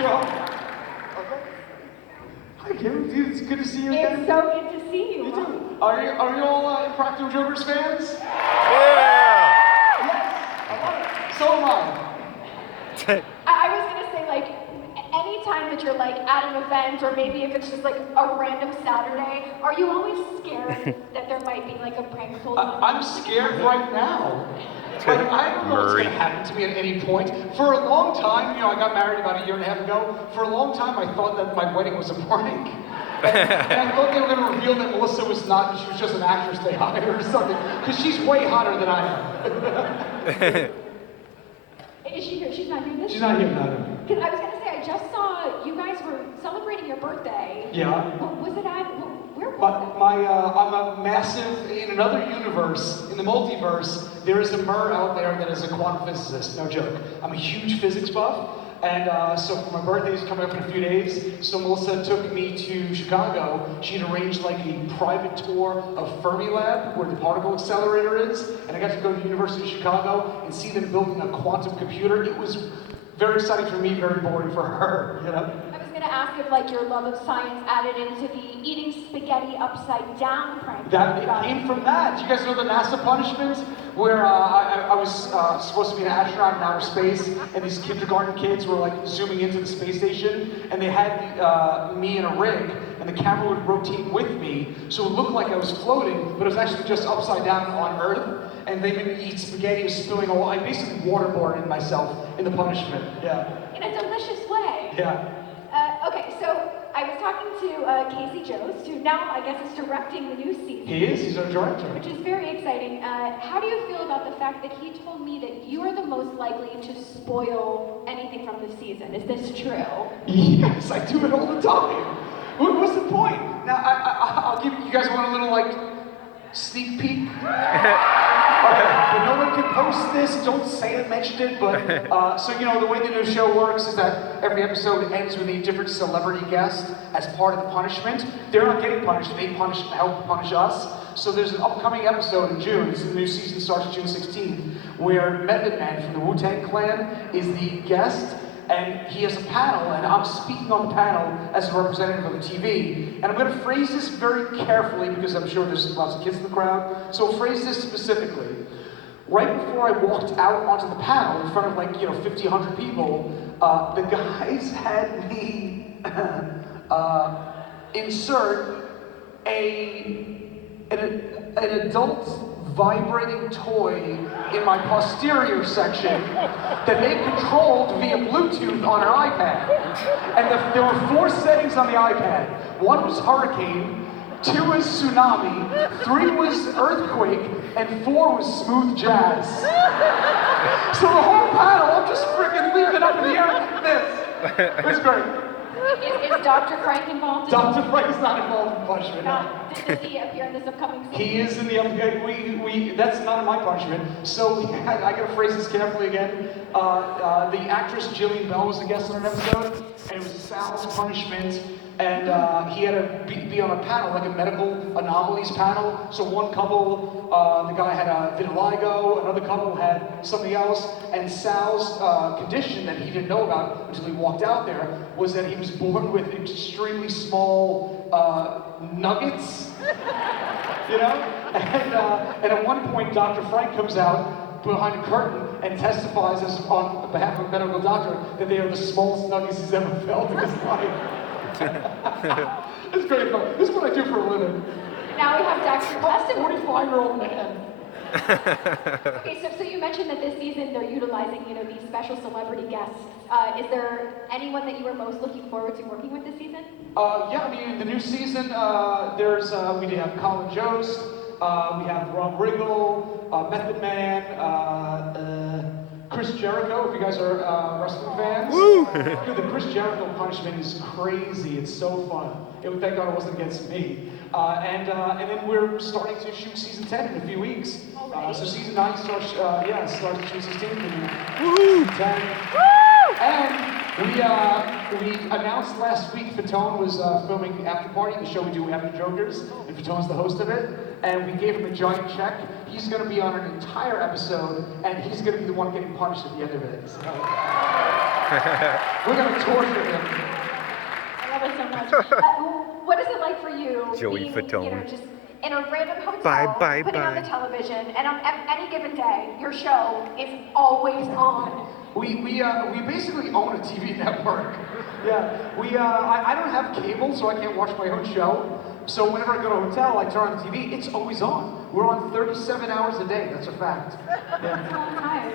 Okay. Hi, Kim. Dude, it's good to see you again. It's so good to see you. You too. Are you all Impractical Jokers fans? Yeah! Yes, I love it. So am I. I was gonna say, like, anytime that you're like at an event, or maybe if it's just like a random Saturday, are you always scared that there might be like a prank pulled on you? I'm scared right now. Like, I don't know what's going to happen to me at any point. For a long time, I got married about a year and a half ago. For a long time, I thought that my wedding was a prank. And I thought they were going to reveal that Melissa was not, she was just an actress they hired or something. Because she's way hotter than I am. Is she here? She's not here this She's not here, no. Because I was gonna say, I just saw you guys were celebrating your birthday. Yeah. Was it at, where was I'm a massive, in another universe, in the multiverse, there is a Murr out there that is a quantum physicist, no joke. I'm a huge physics buff, and so for my birthday is coming up in a few days, so Melissa took me to Chicago. She'd arranged like a private tour of Fermilab, where the particle accelerator is, and I got to go to the University of Chicago and see them building a quantum computer. It was very exciting for me, very boring for her, I was gonna ask if like your love of science added into the eating spaghetti upside down prank. That it came from that. Do you guys know the NASA punishment? Where I was supposed to be an astronaut in outer space, and these kindergarten kids were like zooming into the space station, and they had me in a rig, and the camera would rotate with me, so it looked like I was floating, but it was actually just upside down on Earth. And they made me eat spaghetti, was spilling all. I basically waterboarded myself in the punishment. Yeah. In a delicious way. Yeah. Okay, so I was talking to Casey Jost, who now I guess is directing the new season. He is. He's our director. Which is very exciting. How do you feel about the fact that he told me that you are the most likely to spoil anything from the season? Is this true? Yes, I do it all the time. What's the point? Now, I'll give you guys want a little like sneak peek. But no one can post this, don't say I mentioned it, but, so the way the new show works is that every episode ends with a different celebrity guest as part of the punishment. They're not getting punished, they help punish us. So there's an upcoming episode in June, the new season starts June 16th, where Method Man from the Wu-Tang Clan is the guest, and he has a panel, and I'm speaking on the panel as a representative of the TV. And I'm going to phrase this very carefully because I'm sure there's lots of kids in the crowd. So I'll phrase this specifically. Right before I walked out onto the panel in front of like 50, 100 people, the guys had me insert an adult vibrating toy in my posterior section that they controlled via Bluetooth on an iPad. And there were 4 settings on the iPad. 1 was hurricane, 2 was tsunami, 3 was earthquake, and 4 was smooth jazz. So the whole panel, I'm just freaking leaving up in the air like this. It was great. Is Dr. Frank involved? Dr. Frank's not involved in punishment. Does he appear in this upcoming season? He is in the upcoming. That's not in my punishment. So I gotta phrase this carefully again. The actress Jillian Bell was a guest on an episode, and it was Sal's punishment. And he had to be on a panel, like a medical anomalies panel. So one couple, the guy had a vitiligo, another couple had something else, and Sal's condition that he didn't know about until he walked out there was that he was born with extremely small nuggets, And at one point, Dr. Frank comes out behind a curtain and testifies on behalf of a medical doctor that they are the smallest nuggets he's ever felt in his life. It's great fun. This is what I do for a living. Now we have Dr. Weston. 45-year-old man. Okay, so you mentioned that this season they're utilizing, these special celebrity guests. Is there anyone that you are most looking forward to working with this season? Yeah, I mean, the new season, we have Colin Jost, we have Rob Riggle, Method Man, Chris Jericho, if you guys are wrestling fans. Woo! Dude, the Chris Jericho punishment is crazy. It's so fun. Thank God it wasn't against me. And then we're starting to shoot season 10 in a few weeks. So season 9 starts June 16th. Woo! 10. And we announced last week Fatone was filming After Party, the show we do after Jokers, and Fatone's the host of it. And we gave him a giant check. He's going to be on an entire episode, and he's going to be the one getting punished at the end of it. So. We're gonna torture him. I love it so much. What is it like for you Joey being, Fatone. just in a random hotel, Bye, putting on bye. the television, and on any given day, your show is always on? We basically own a TV network. Yeah, I don't have cable, so I can't watch my own show. So whenever I go to a hotel, I turn on the TV, it's always on. We're on 37 hours a day, that's a fact. Yeah. That's all time.